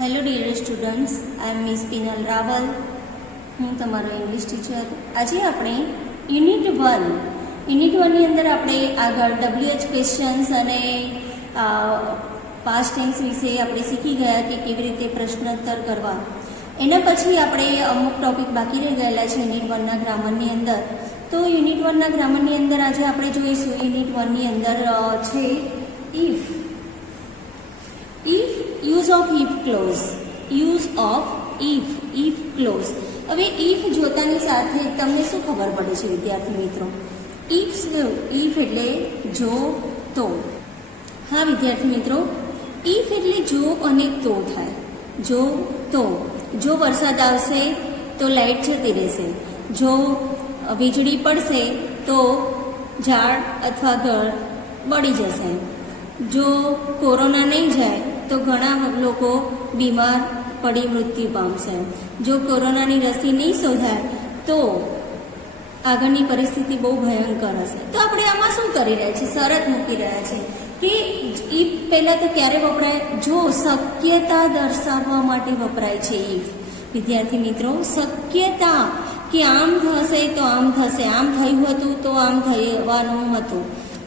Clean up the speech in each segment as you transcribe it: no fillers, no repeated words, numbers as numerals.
Hello dear students, આઈ એમ miss penal Raval. હું તમારો English teacher. આજે આપણે યુનિટ 1ની અંદર આપણે આગળ WH ક્વેશ્ચન્સ અને પાસ્ટ ટેન્સ વિશે આપણે શીખી ગયા કે કેવી રીતે પ્રશ્નોત્તર કરવા. એના પછી આપણે અમુક ટોપિક બાકી રહી ગયેલા છે યુનિટ 1ના ગ્રામરની અંદર. તો યુનિટ 1ના ગ્રામરની અંદર આજે આપણે જોઈશું યુનિટ 1ની અંદર છે if. Use of if clause. Use of if clause. હવે ઇફ જોતાની સાથે તમને શું ખબર પડે છે વિદ્યાર્થી મિત્રો? ઇફ એટલે જો તો. હા વિદ્યાર્થી મિત્રો, ઇફ એટલે જો અને તો થાય. જો તો. જો વરસાદ આવશે તો લાઇટ જતી રહેશે. જો વીજળી પડશે તો ઝાડ અથવા ઘર બળી જશે. જો કોરોના નહીં જાય તો ઘણા લોકો બીમાર પડી મૃત્યુ પામશે. જો કોરોનાની રસી નહીં શોધાય તો આગળની પરિસ્થિતિ બહુ ભયંકર હશે. તો આપણે આમાં શું કરી રહ્યા છીએ? શરત મૂકી રહ્યા છે કે ઇફ પહેલાં તો ક્યારે વપરાય? જો શક્યતા દર્શાવવા માટે વપરાય છે ઇફ. વિદ્યાર્થી મિત્રો, શક્યતા કે આમ થશે તો આમ થશે, આમ થયું હતું તો આમ થવાનું હતું.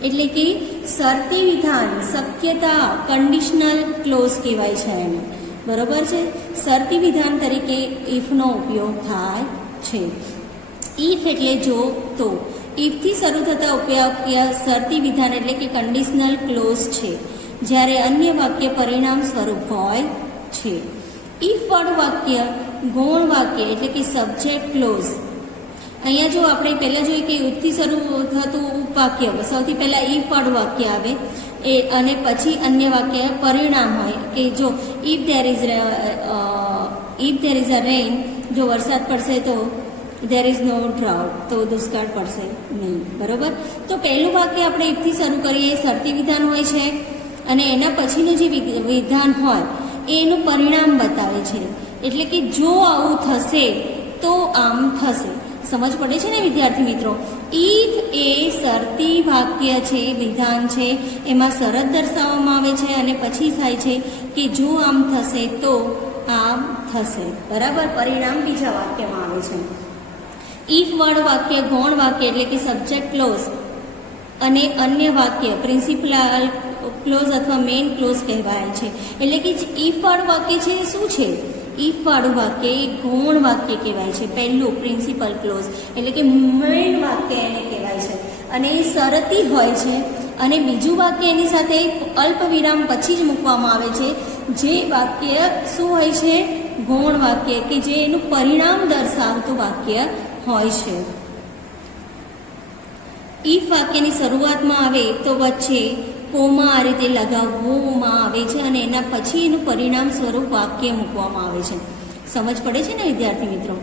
એટલે કે શરતી વિધાન, શક્યતા, કન્ડિશનલ ક્લોઝ કહેવાય છે એને. બરોબર છે? શરતી વિધાન તરીકે ઇફનો ઉપયોગ થાય છે. ઇફ એટલે જો તો. ઇફથી શરૂ થતા વાક્ય શરતી વિધાન એટલે કે કન્ડિશનલ ક્લોઝ છે, જ્યારે અન્ય વાક્ય પરિણામ સ્વરૂપ હોય છે. ઇફ વાળું વાક્ય ગૌણ વાક્ય એટલે કે સબ્જેક્ટ ક્લોઝ. અહીંયા જો આપણે પહેલાં જોઈએ કે ઇફથી શરૂ થતું વાક્ય, સૌથી પહેલાં ઇફ વાળું વાક્ય આવે અને પછી અન્ય વાક્ય પરિણામ હોય કે જો if there is a rain, જો વરસાદ પડશે તો ધેર ઇઝ નો ડ્રાઉટ, તો દુષ્કાળ પડશે નહીં. બરોબર? તો પહેલું વાક્ય આપણે ઇફથી શરૂ કરીએ એ શરતી વિધાન હોય છે અને એના પછીનું જે વિધાન હોય એનું પરિણામ બતાવે છે. એટલે કે જો આવું થશે તો આમ થશે. સમજ પડે છે ને વિદ્યાર્થી મિત્રો? ઇફ એ શરતી વાક્ય છે, વિધાન છે, એમાં શરત દર્શાવવામાં આવે છે અને પછી થાય છે કે જો આમ થશે તો આમ થશે. બરાબર? પરિણામ બીજા વાક્યમાં આવે છે. ઇફ વાળું વાક્ય ગૌણ વાક્ય એટલે કે સબ્જેક્ટ ક્લોઝ અને અન્ય વાક્ય પ્રિન્સિપલ ક્લોઝ અથવા મેઇન ક્લોઝ કહેવાય છે. એટલે કે ઇફ વાળું વાક્ય છે એ શું છે? ઇફ વાળું વાક્ય એ ગૌણ વાક્ય કહેવાય છે. પહેલું પ્રિન્સિપલ ક્લોઝ એટલે કે મેઇન વાક્ય એને કહેવાય છે અને એ શરતી હોય છે. અને બીજું વાક્ય એની સાથે અલ્પ વિરામ પછી જ મૂકવામાં આવે છે, જે વાક્ય શું હોય છે? ગૌણ વાક્ય, કે જે એનું પરિણામ દર્શાવતું વાક્ય હોય છે. ઇફ વાક્યની શરૂઆતમાં આવે તો વચ્ચે કોમા આ રીતે લગાવવામાં આવે છે અને એના પછી એનું પરિણામ સ્વરૂપ વાક્ય મૂકવામાં આવે છે. સમજ પડે છે ને વિદ્યાર્થી મિત્રો?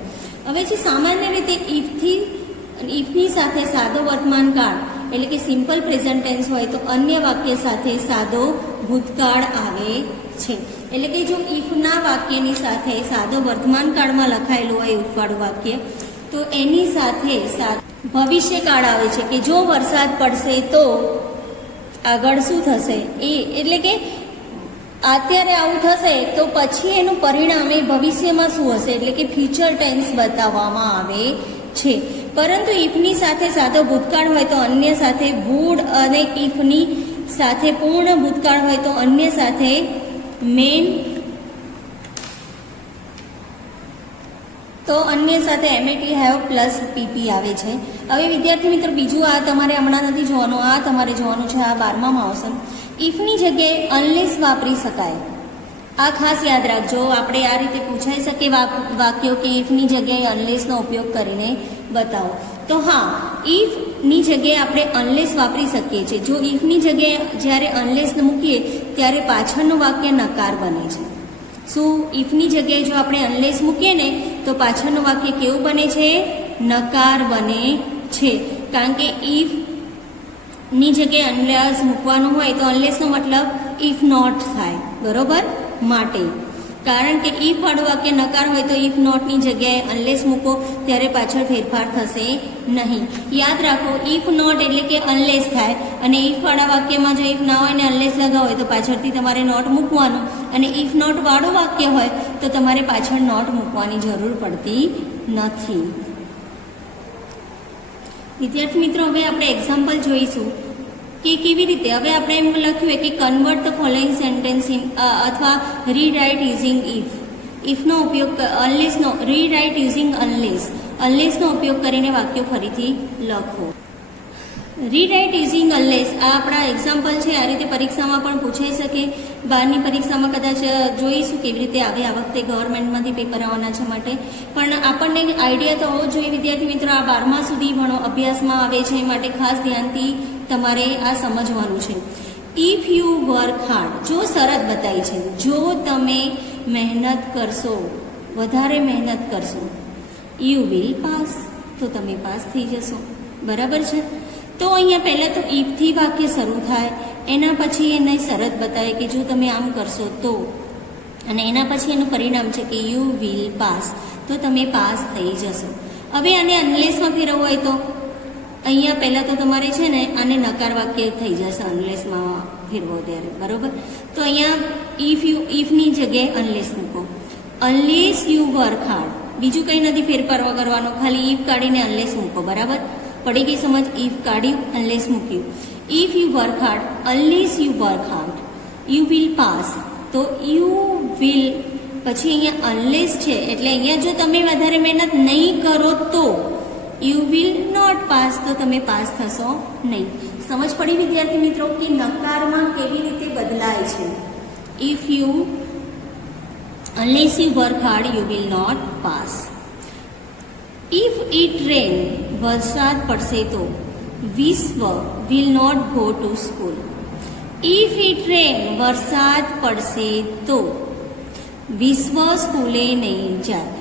હવે જે સામાન્ય રીતે ઇફની સાથે સાદો વર્તમાન કાળ એટલે કે સિમ્પલ પ્રેઝન્ટ ટેન્સ હોય તો અન્ય વાક્ય સાથે સાદો ભૂતકાળ આવે છે. એટલે કે જો ઇફના વાક્યની સાથે સાદો વર્તમાન કાળમાં લખાયેલું હોય ઇફવાળું વાક્ય, તો એની સાથે ભવિષ્યકાળ આવે છે કે જો વરસાદ પડશે તો આગળ શું થશે એ. એટલે કે અત્યારે આવું થશે તો પછી એનું પરિણામ એ ભવિષ્યમાં શું હશે એટલે કે ફ્યુચર ટેન્સ બતાવવામાં આવે છે. પરંતુ ઇફની સાથે સાદો ભૂતકાળ હોય તો અન્ય સાથે વુડ અને ઇફની સાથે પૂર્ણ ભૂતકાળ હોય તો અન્ય સાથે મેન, તો અન્ય સાથે MAT હેવ પ્લસ PP આવે છે. હવે વિદ્યાર્થી મિત્રો બીજું આ તમારે હમણાં નથી જોવાનું, આ તમારે જોવાનું છે આ 12માં આવશે. ઇફની જગ્યાએ અનલેસ વાપરી શકાય. આ ખાસ યાદ રાખજો. આપણે આ રીતે પૂછાઈ શકે વાક્યો કે ઇફની જગ્યાએ અનલેસનો ઉપયોગ કરીને બતાવો. તો હા, ઇફની જગ્યાએ આપણે અનલેસ વાપરી શકીએ છીએ. જો ઇફની જગ્યાએ જ્યારે અનલેસ મૂકીએ ત્યારે પાછળનું વાક્ય નકાર બને છે. શું? ઇફની જગ્યાએ જો આપણે અનલેસ મૂકીએ ને તો પાછળનું વાક્ય કેવું બને છે? નકાર બને છે. કારણ કે ઇફની જગ્યાએ અનલેસ મૂકવાનું હોય તો અનલેસનો મતલબ ઇફ નોટ થાય. બરોબર? માટે કારણ કે ઇફ વાળું વાક્ય નકાર હોય તો ઇફ નોટની જગ્યાએ અનલેસ મૂકો ત્યારે પાછળ ફેરફાર થશે નહીં. યાદ રાખો, ઇફ નોટ એટલે કે અનલેસ થાય, અને ઇફ વાળા વાક્યમાં જો ઇફ ના હોય ને અનલેસ લગાવો હોય તો પાછળથી તમારે નોટ મૂકવાનું, અને ઇફ નોટ વાળું વાક્ય હોય તો તમારે પાછળ નોટ મૂકવાની જરૂર પડતી નથી. વિદ્યાર્થી મિત્રો, હવે આપણે એક્ઝામ્પલ જોઈશું કે કેવી રીતે. હવે આપણે એમ લખ્યું કે convert the following sentence in અથવા રીરાઇટ યુઝિંગ ઇફનો ઉપયોગ અનલેસનો રીરાઇટ યુઝિંગ અનલેસનો ઉપયોગ કરીને વાક્યો ફરીથી લખો. રીરાઇટ યુઝિંગ અનલેસ આ આપણા એક્ઝામ્પલ છે. આ રીતે પરીક્ષામાં પણ પૂછાઈ શકે. 12ની પરીક્ષામાં કદાચ જોઈશું કેવી રીતે આવે. આ વખતે ગવર્મેન્ટમાંથી પેપર આવવાના છે માટે પણ આપણને આઈડિયા તો હોવો જોઈએ. વિદ્યાર્થી મિત્રો, આ 12મા સુધી ભણો અભ્યાસમાં આવે છે માટે ખાસ ધ્યાનથી તમારે આ સમજવાનું છે. ઇફ યુ વર્ક હાર્ડ, જો શરત બતાવી છે, જો તમે મહેનત કરશો, વધારે મહેનત કરશો, યુ વિલ પાસ, તો તમે પાસ થઈ જશો. બરાબર છે? તો અહીંયા પહેલાં તો ઇફથી વાક્ય શરૂ થાય, એના પછી એને શરત બતાવે કે જો તમે આમ કરશો તો, અને એના પછી એનું પરિણામ છે કે યુ વિલ પાસ, તો તમે પાસ થઈ જશો. હવે આને અનલેસમાં ફેરવવું હોય તો અહીંયા પહેલાં તો તમારે છે ને આને નકાર વાક્ય થઈ જશે અનલેસમાં ફેરવો ત્યારે. બરાબર? તો અહીંયા ઇફની જગ્યાએ અનલેસ મૂકો. અનલેસ યુ વર્ક હાર્ડ, બીજું કંઈ નથી ફેરફાર કરવાનો, ખાલી ઇફ કાઢીને અનલેસ મૂકો. બરાબર? પડી ગઈ સમજ? ઇફ કાઢ્યું, અનલેસ મૂક્યું. If you work hard, unless you work hard, you will pass, તો યુ વિલ પછી અહીંયા અનલેસ છે એટલે અહીંયા જો તમે વધારે મહેનત નહીં કરો તો યુ વિલ નોટ પાસ, તો તમે પાસ થશો નહીં. સમજ પડી વિદ્યાર્થી મિત્રો કે નકારમાં કેવી રીતે બદલાય છે. If you unless you work hard, you will not pass. If it rain, વરસાદ પડશે તો Vishwa will not go to school. If it rain, વરસાદ પડશે તો વિશ્વ સ્કૂલે નહીં જાય.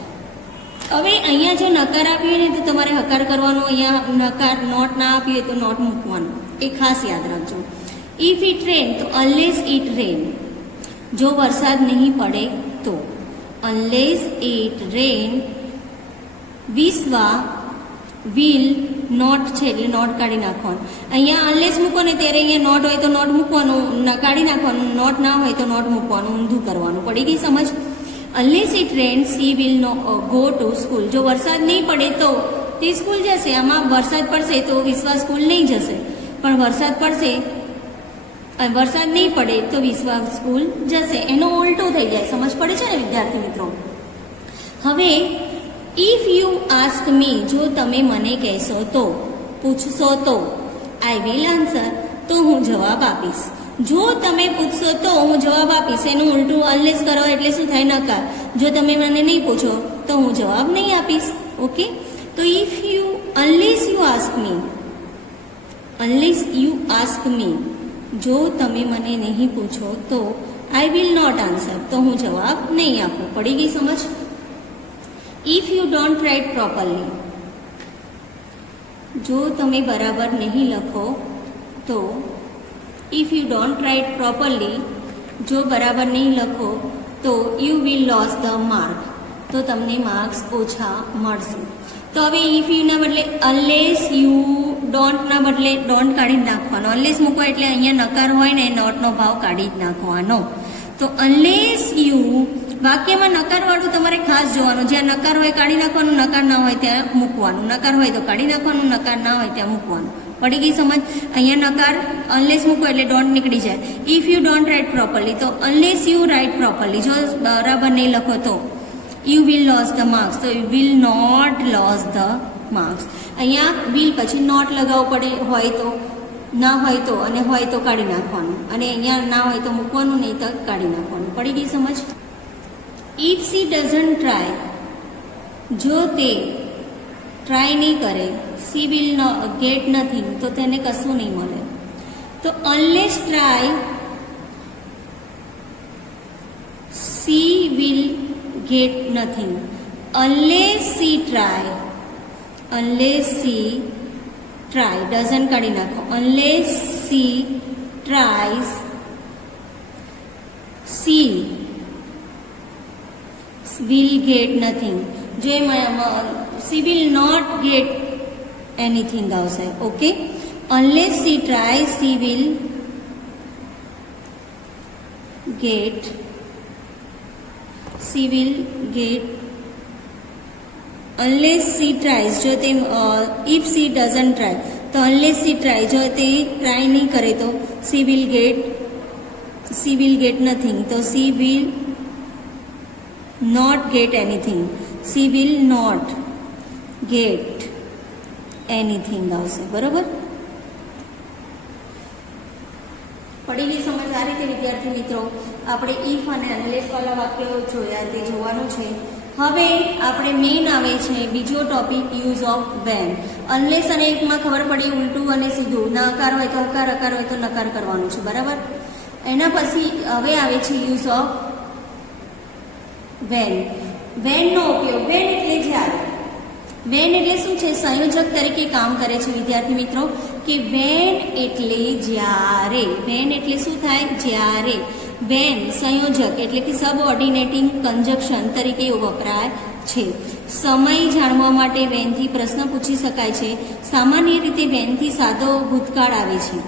હવે અહીંયા જો નકાર આપ્યો ને તો તમારે હકાર કરવાનો. અહીંયા નકાર નોટ ના આપીએ તો નોટ મૂકવાનું, એ ખાસ યાદ રાખજો. ઇફ ઇટ રેન, તો અનલેસ ઇટ રેન, જો વરસાદ નહીં પડે તો. અનલેસ ઇટ રેન, વિશ્વ વિલ નોટ છે એટલે નોટ કાઢી નાખવાનું. અહીંયા અનલેસ મૂકો ને ત્યારે અહીંયા નોટ હોય તો નોટ મૂકવાનું, કાઢી નાખવાનું. નોટ ના હોય તો નોટ મૂકવાનું, ઊંધું કરવાનું. પડી ગઈ સમજ? Unless it rain, she will go to school, જો વરસાદ નહીં પડે તો તે સ્કૂલ જશે. આમાં વરસાદ પડશે તો વિશ્વા સ્કૂલ નહીં જશે, પણ વરસાદ પડશે વરસાદ નહીં પડે તો વિશ્વા સ્કૂલ જશે. એનો ઉલટું થઈ જાય. સમજ પડે છે ને વિદ્યાર્થી મિત્રો? હવે ઇફ યુ આસ્ક મી, જો તમે મને કહેશો તો, પૂછશો તો, આઈ વિલ આન્સર, તો હું જવાબ આપીશ. જો તમે પૂછશો તો હું જવાબ આપીશ, એનું ઉલટું અનલેસ કરો એટલે શું થાય? નકાર. જો તમે મને નહીં પૂછો તો હું જવાબ નહીં આપીશ. ઓકે? તો if you unless you ask me, unless you ask me, જો તમે મને નહીં પૂછો તો આઈ વિલ નોટ આન્સર, તો હું જવાબ નહીં આપું. પડી ગઈ સમજ? If you don't write properly, જો તમે બરાબર નહીં લખો તો. If you don't write properly, જો બરાબર નહીં લખો તો you will lose the mark, તો તમને માર્ક્સ ઓછા મળશે. તો હવે ઇફ યુના બદલે અનલેસ યુ ડોન્ટના બદલે ડોન્ટ કાઢી જ નાખવાનો. અનલેસ મૂકો એટલે અહીંયા નકાર હોય ને નોટનો ભાવ કાઢી જ નાખવાનો. તો અનલેસ યુ, વાક્યમાં નકારવાળું તમારે ખાસ જોવાનું. જ્યાં નકાર હોય કાઢી નાખવાનું, નકાર ના હોય ત્યાં મૂકવાનું. નકાર હોય તો કાઢી નાખવાનું, નકાર ના હોય ત્યાં મૂકવાનું. પડી ગઈ સમજ? અહીંયા નકાર અનલેસ મૂકો એટલે ડોન્ટ નીકળી જાય. If you don't write properly, તો અનલેસ યુ રાઇટ પ્રોપરલી, જો બરાબર નહીં લખો તો you will lose the marks, તો you will not lose the marks. અહીંયા વિલ પછી નોટ લગાવવું પડે, હોય તો, ના હોય તો, અને હોય તો કાઢી નાખવાનું, અને અહીંયા ના હોય તો મૂકવાનું, નહીં તો કાઢી નાખવાનું. પડી ગઈ સમજ? ઇફ સી ડઝન્ટ ટ્રાય, જો તે ટ્રાય નહીં કરે, સી વિલ ગેટ નથિંગ, તો તેને કશું નહીં મળે. તો unless try, she will get nothing. Unless she try, unless she try, doesn't કાઢી નાખો. Unless she tries, she will get nothing. જો એમાં she will not get anything આવશે. Okay, unless she tries she will get unless she tries. જો તે if she doesn't try તો unless she try, જો તે ટ્રાય નહીં કરે તો she will get nothing. તો she will not get anything. she will not get anything આવશે. બરોબર, પડી ગઈ સમજ? આ રીતે વિદ્યાર્થી મિત્રો આપણે ઇફ અને અનલેસ વાળા વાક્યો જોયા, તે જોવાનું છે. હવે આપણે મેઇન આવે છે બીજો topic, use of when. Unless અને ઇફમાં ખબર પડી ઉલટું અને સીધું, નકાર હોય તો હકાર, હકાર હોય તો નકાર કરવાનું છે. બરાબર, એના પછી હવે આવે છે યુઝ ઓફ વેન. વેનનો ઉપયોગ, વેન એટલે જ્યારે. વેન એટલે શું છે? સંયોજક તરીકે કામ કરે છે વિદ્યાર્થી મિત્રો. કે વેન એટલે જ્યારે. વેન એટલે શું થાય? જ્યારે. વેન સંયોજક એટલે કે સબઓર્ડિનેટિંગ કન્જક્શન તરીકે વપરાય છે. સમય જાણવા માટે વેનથી પ્રશ્ન પૂછી શકાય છે. સામાન્ય રીતે વેનથી સાદો ભૂતકાળ આવે છે.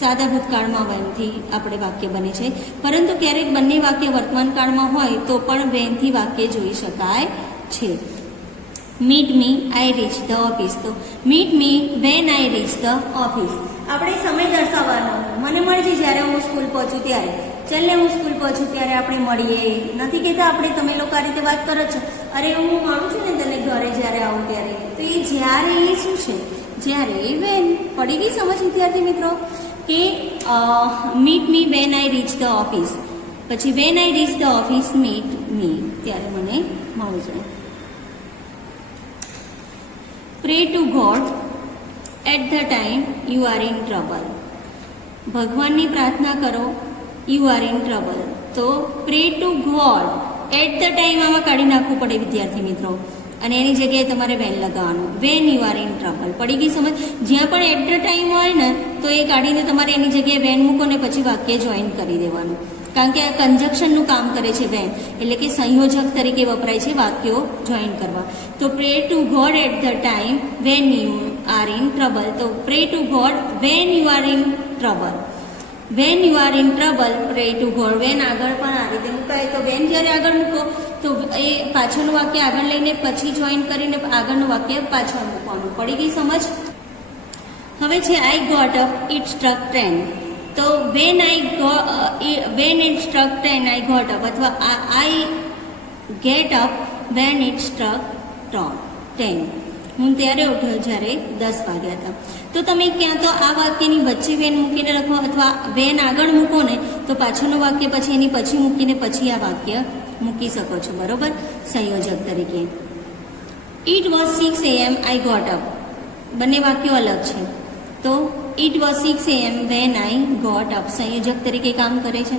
સાદા ભૂતકાળમાં વેનથી આપણે વાક્ય બને છે, પરંતુ ક્યારેક બંને વાક્ય વર્તમાન કાળમાં હોય તો પણ વેનથી વાક્ય જોઈ શકાય છે. Meet me I reach the office. તો meet me when I reach the office. આપણે સમય દર્શાવવાનો, મને મળજે જ્યારે હું સ્કૂલ પહોંચું ત્યારે. ચાલે હું સ્કૂલ પહોંચું ત્યારે આપણે મળીએ. નથી કહેતા આપણે, તમે લોકો આ રીતે વાત કરો છો, અરે હું મળું છું ને તને ઘરે જ્યારે આવું ત્યારે. તો એ જ્યારે એ શું છે? જ્યારે. વેન. પડી ગઈ સમજ વિદ્યાર્થી મિત્રો? કે meet me when I reach the office. પછી when I reach the office meet me, ત્યારે મને મળજો. Pray to God at the time you are in trouble. ભગવાનની પ્રાર્થના કરો, યુ આર ઇન ટ્રબલ. તો pray to God at the time આમાં કાઢી નાખવું પડે વિદ્યાર્થી મિત્રો, અને એની જગ્યાએ તમારે વેન લગાવવાનું. Van you are in trouble. પડી ગઈ સમજ? જ્યાં પણ એટ ધ ટાઈમ હોય ને તો એ કાઢીને તમારે એની જગ્યાએ વેન મૂકો ને પછી વાક્ય જોઈન કરી દેવાનું, કારણ કે આ કન્જક્શનનું કામ કરે છે વેન, એટલે કે સંયોજક તરીકે વપરાય છે વાક્યો જોઈન કરવા. તો pray to God at the time when you are in trouble. તો pray to God when you are in trouble. When you are in trouble pray to God. When આગળ પણ આ રીતે મુકાય. તો વેન જ્યારે આગળ મૂકો તો એ પાછળનું વાક્ય આગળ લઈને પછી જોઈન કરીને આગળનું વાક્ય પાછળ મૂકવાનું. પડી ગઈ સમજ? હવે છે I got up it struck 10. તો when it struck 10 I got up, અથવા I get up when it struck 10. હું ત્યારે ઉઠ્યો જ્યારે 10 વાગ્યા હતા. તો તમે ક્યાં તો આ વાક્યની વચ્ચે વેન મૂકીને લખો, અથવા વેન આગળ મૂકો ને તો પાછળનું વાક્ય પછી એની પછી મૂકીને પછી આ વાક્ય મૂકી શકો છો. બરોબર, સંયોજક તરીકે. It was 6 AM I got up. બંને વાક્યો અલગ છે. તો it was 6 AM when I got up સંયોજક તરીકે કામ કરે છે.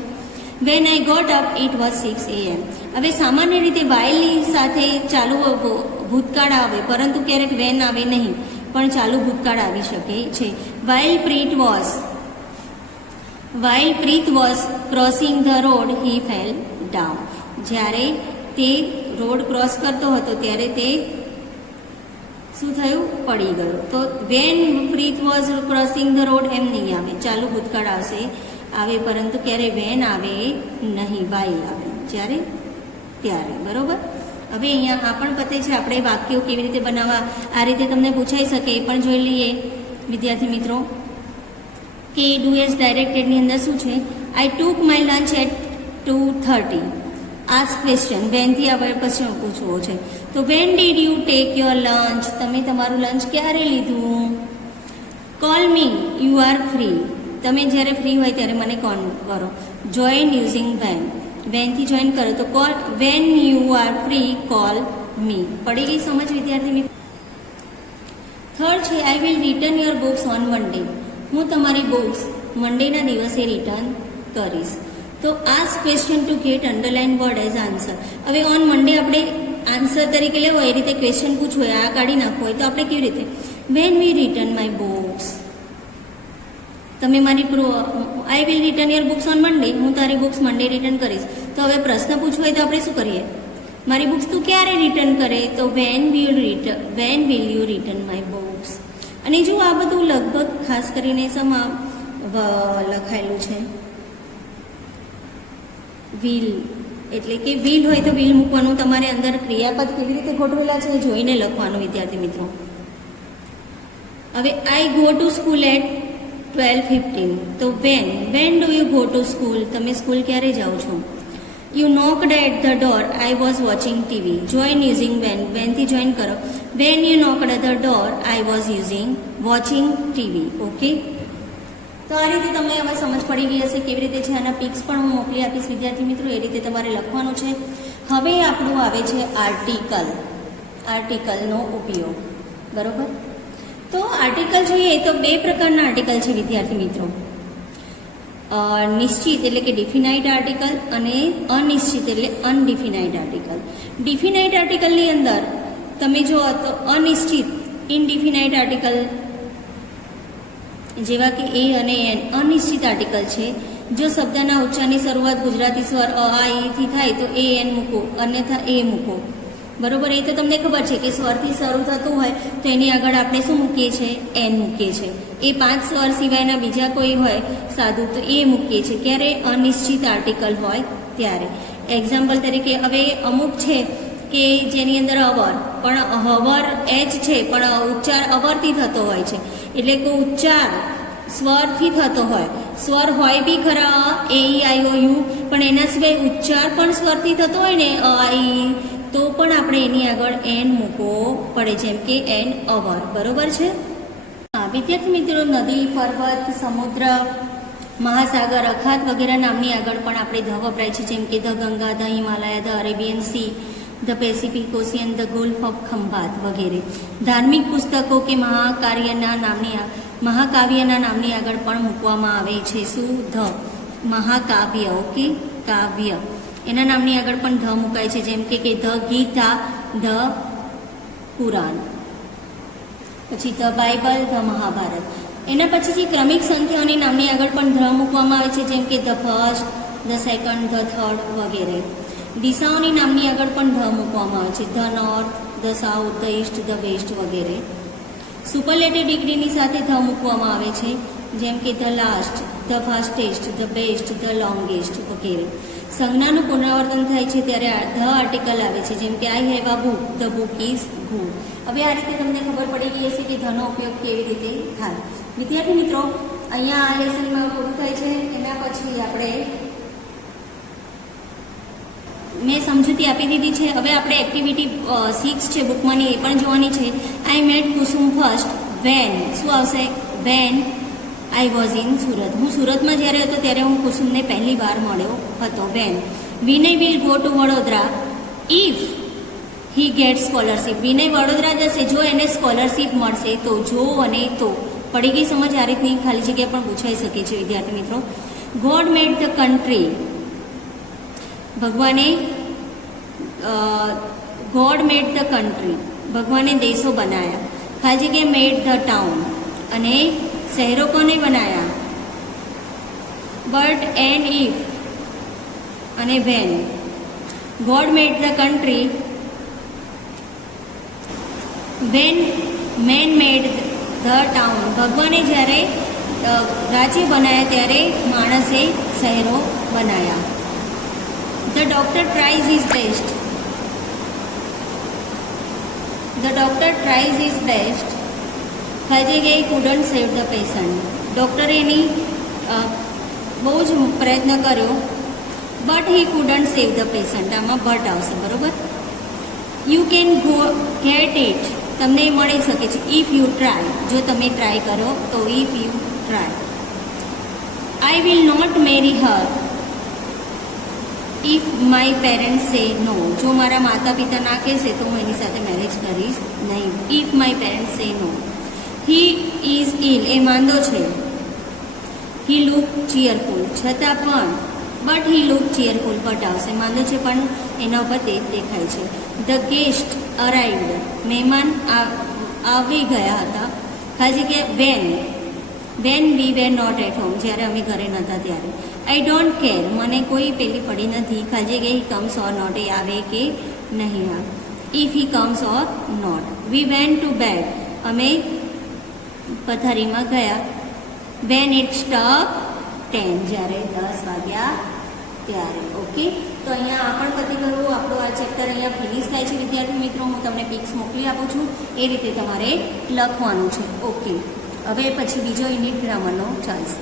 When I got up it was 6 AM. હવે સામાન્ય રીતે વાઇલની સાથે ચાલુ ભૂતકાળ આવે, પરંતુ ક્યારેક વેન આવે નહીં, પણ ચાલુ ભૂતકાળ આવી શકે છે. While Preet was crossing the road he fell down. જ્યારે તે રોડ ક્રોસ કરતો હતો ત્યારે તે શું થયું? પડી ગયો. તો when Preet was crossing the road એમ નહીં આવે, ચાલુ ભૂતકાળ આવે, પરંતુ ક્યારે વેન આવે નહીં, વાઇલ આવે, જ્યારે ત્યારે. બરોબર, હવે અહીંયા આ પણ પતે છે. આપણે વાક્યો કેવી રીતે બનાવવા આ રીતે તમને પૂછાઈ શકે એ પણ જોઈ લઈએ વિદ્યાર્થી મિત્રો. કે ડુ એઝ ડાયરેક્ટેડની અંદર શું છે? I took my lunch at 2:30. Ask question. વેનથી આવે પછી પૂછવો છે. તો when did you take your lunch. તમે તમારું લંચ ક્યારે લીધું? Call me you are free. તમે જ્યારે ફ્રી હોય ત્યારે મને કોલ કરો. Join using when. વેનથી જોઈન કરો તો call. When you are free call me. પડી ગઈ સમજ વિદ્યાર્થી મિત્રો? થર્ડ છે I will return your books on મંડે. હું તમારી બુક્સ મંડેના દિવસે રિટર્ન કરીશ. તો ask question two gate underline word as answer. હવે ઓન મંડે આપણે આન્સર તરીકે લેવો એ રીતે ક્વેશ્ચન પૂછવું હોય, આ કાઢી નાખવો હોય તો આપણે કેવી રીતે? When we return my books. તમે મારી આઈ will return your books on મંડે. હું તારી બુક્સ મંડે રિટર્ન કરીશ. તો હવે પ્રશ્ન પૂછવો હોય તો આપણે શું કરીએ? મારી બુક્સ તું ક્યારે રિટર્ન કરે? તો when will you return my books. અને જો આ બધું લગભગ ખાસ કરીને શેમાં લખાયેલું છે? વિલ, એટલે કે વિલ હોય તો વિલ મૂકવાનું. તમારે અંદર ક્રિયાપદ કેવી રીતે ગોઠવેલા છે જોઈને લખવાનું વિદ્યાર્થી મિત્રો. હવે I go to school at 12:15. તો when do you go to school? તમે સ્કૂલ ક્યારે જાઓ છો? You knocked at the door. I was watching TV. Join using વેનથી જોઈન કરો. When you knocked the door I was watching TV. Okay, તો આ રીતે તમને હવે સમજ પડી ગઈ હશે કેવી રીતે છે. આના પિક્સ પણ હું મોકલી આપીશ વિદ્યાર્થી મિત્રો. એ રીતે તમારે લખવાનું છે. હવે આપણું આવે છે આર્ટિકલનો ઉપયોગ. બરોબર, તો આર્ટિકલ જોઈએ તો બે પ્રકારના આર્ટિકલ છે વિદ્યાર્થી મિત્રો. નિશ્ચિત એટલે કે ડિફિનાઇટ આર્ટિકલ અને અનિશ્ચિત એટલે અનડિફિનાઇટ આર્ટિકલ. ડિફિનાઇટ આર્ટિકલની અંદર તમે જો તો અનિશ્ચિત ઇનડિફિનાઇટ આર્ટિકલ જેવા કે એ અને એન અનિશ્ચિત આર્ટિકલ છે. જો શબ્દના ઉચ્ચારની શરૂઆત ગુજરાતી સ્વર અ આ ઈથી થાય તો એ એન મૂકો, અન્યથા એ મૂકો. બરોબર, એ તો તમને ખબર છે કે સ્વરથી શરૂ થતું હોય તો એની આગળ આપણે શું મૂકીએ છીએ? એન મૂકીએ છીએ. એ 5 સ્વર સિવાયના બીજા કોઈ હોય સાદું તો એ મૂકીએ છીએ. ક્યારે? અનિશ્ચિત આર્ટિકલ હોય ત્યારે. એક્ઝામ્પલ તરીકે હવે અમુક છે કે જેની અંદર અવર, પણ હવર એચ છે પણ ઉચ્ચાર અવરથી થતો હોય છે. એટલે કે ઉચ્ચાર સ્વરથી થતો હોય. સ્વર હોય બી ખરા એ ઈ આઈ ઓ યુ, પણ એના સિવાય ઉચ્ચાર પણ સ્વરથી થતો હોય ને અ આઈ, તો પણ આપણે એની આગળ એન મૂકવો પડે, જેમ કે એન અવર. બરોબર છે? હા વિદ્યાર્થી મિત્રો, નદી, પર્વત, સમુદ્ર, મહાસાગર, અખાત વગેરે નામની આગળ પણ આપણે ધ વપરાય છે, જેમ કે the Ganga, the Himalaya, the Arabian C, the Pacific ocean, the golf of Khambhat વગેરે. ધાર્મિક પુસ્તકો કે મહાકાવ્યના નામની આગળ પણ મૂકવામાં આવે છે. શું? ધ. મહાકાવ્ય, ઓકે, કાવ્ય એના નામની આગળ પણ ધ મુકાય છે, જેમ કે ધ ગીતા, ધ કુરાન. પછી ધ બાઇબલ, ધ મહાભારત. એના પછી જે ક્રમિક સંખ્યાઓની નામની આગળ પણ ધ મૂકવામાં આવે છે, જેમ કે the first, the second, the third વગેરે. દિશાઓની નામની આગળ પણ ધ મૂકવામાં આવે છે, the north, the south, the east, the west વગેરે. સુપરલેટિવ ડિગ્રીની સાથે ધ મૂકવામાં આવે છે, જેમ કે the last, the fastest, the best, the longest વગેરે. સંજ્ઞાનું પુનરાવર્તન થાય છે ત્યારે ધ આર્ટિકલ આવે છે, જેમ કે I have a book, the book is good. હવે આ રીતે તમને ખબર પડી ગઈ હશે કે ધનો ઉપયોગ કેવી રીતે થાય. વિદ્યાર્થી મિત્રો, અહીંયા આ લેસનમાં પૂરું થાય છે. એના પછી આપણે મેં સમજૂતી આપી દીધી છે. હવે આપણે એક્ટિવિટી 6 છે બુકમાંની, એ પણ જોવાની છે. I met Kusum first when. શું આવશે? When I was in Surat. હું સુરતમાં જ્યારે હતો ત્યારે હું કુસુમને પહેલી વાર મળ્યો હતો. When. Vinay will go to Vadodara if he get scholarship. Vinay Vadodara જશે જો એને સ્કોલરશીપ મળશે તો. જો અને તો. પડી ગઈ સમજ? આ રીતની ખાલી જગ્યા પણ પૂછાઈ શકે છે વિદ્યાર્થી મિત્રો. God made the country. ભગવાને ગોડ મેડ ધ કન્ટ્રી. ભગવાને દેશો બનાયા. ખાલી જગ્યા મેડ ધ ટાઉન. અને શહેરો કોને બનાયા? બટ એન્ડ ઇફ અને when. God made the country when man made the town. ભગવાને જ્યારે રાજ્ય બનાવ્યા ત્યારે માણસે શહેરો બનાવ્યા. The doctor tries is best. The doctor tries is best. ખાલી જગ્યાએ કુડન્ટ સેવ ધ પેશન્ટ. ડૉક્ટરે એની બહુ જ પ્રયત્ન કર્યો, but he couldn't save the patient. આમાં બટ આવશે. બરોબર. You can get it. તમને મળી શકે છે ઇફ યુ ટ્રાય. જો તમે ટ્રાય કરો તો. If you try. I will not marry her if my parents say no. જો મારા માતા પિતા ના કહેશે તો હું એની સાથે મેરેજ કરીશ નહીં. If my parents say no. He is ઇલ. એ માંદો છે. He look cheerful. છતાં પણ but he look cheerful. But આવશે. માંદો છે પણ એના ઉપર તે દેખાય છે. The guest arrived. મહેમાન આવી ગયા હતા. ખાલી જગ્યા when we were not at home. જ્યારે અમે ઘરે નહોતા ત્યારે. આઈ ડોન્ટ કેર, મને કોઈ પેલી પડી નથી. ખાલી જગ્યા હી કમ્સ ઓર નોટ, એ આવે કે નહીં આવે. If he comes or not. We went to bed, અમે પથારીમાં ગયા. વેન ઇટ સ્ટક 10, જ્યારે 10 વાગ્યા ત્યારે. ઓકે, તો અહીંયા આ પણ પતી ગયું આપણું આ ચેપ્ટર અહીંયા ફિનિશ થાય છે વિદ્યાર્થી મિત્રો. હું તમને પિક્સ મોકલી આપું છું, એ રીતે તમારે લખવાનું છે. ઓકે, હવે પછી બીજો યુનિટ ગ્રામરનો ચાલશે.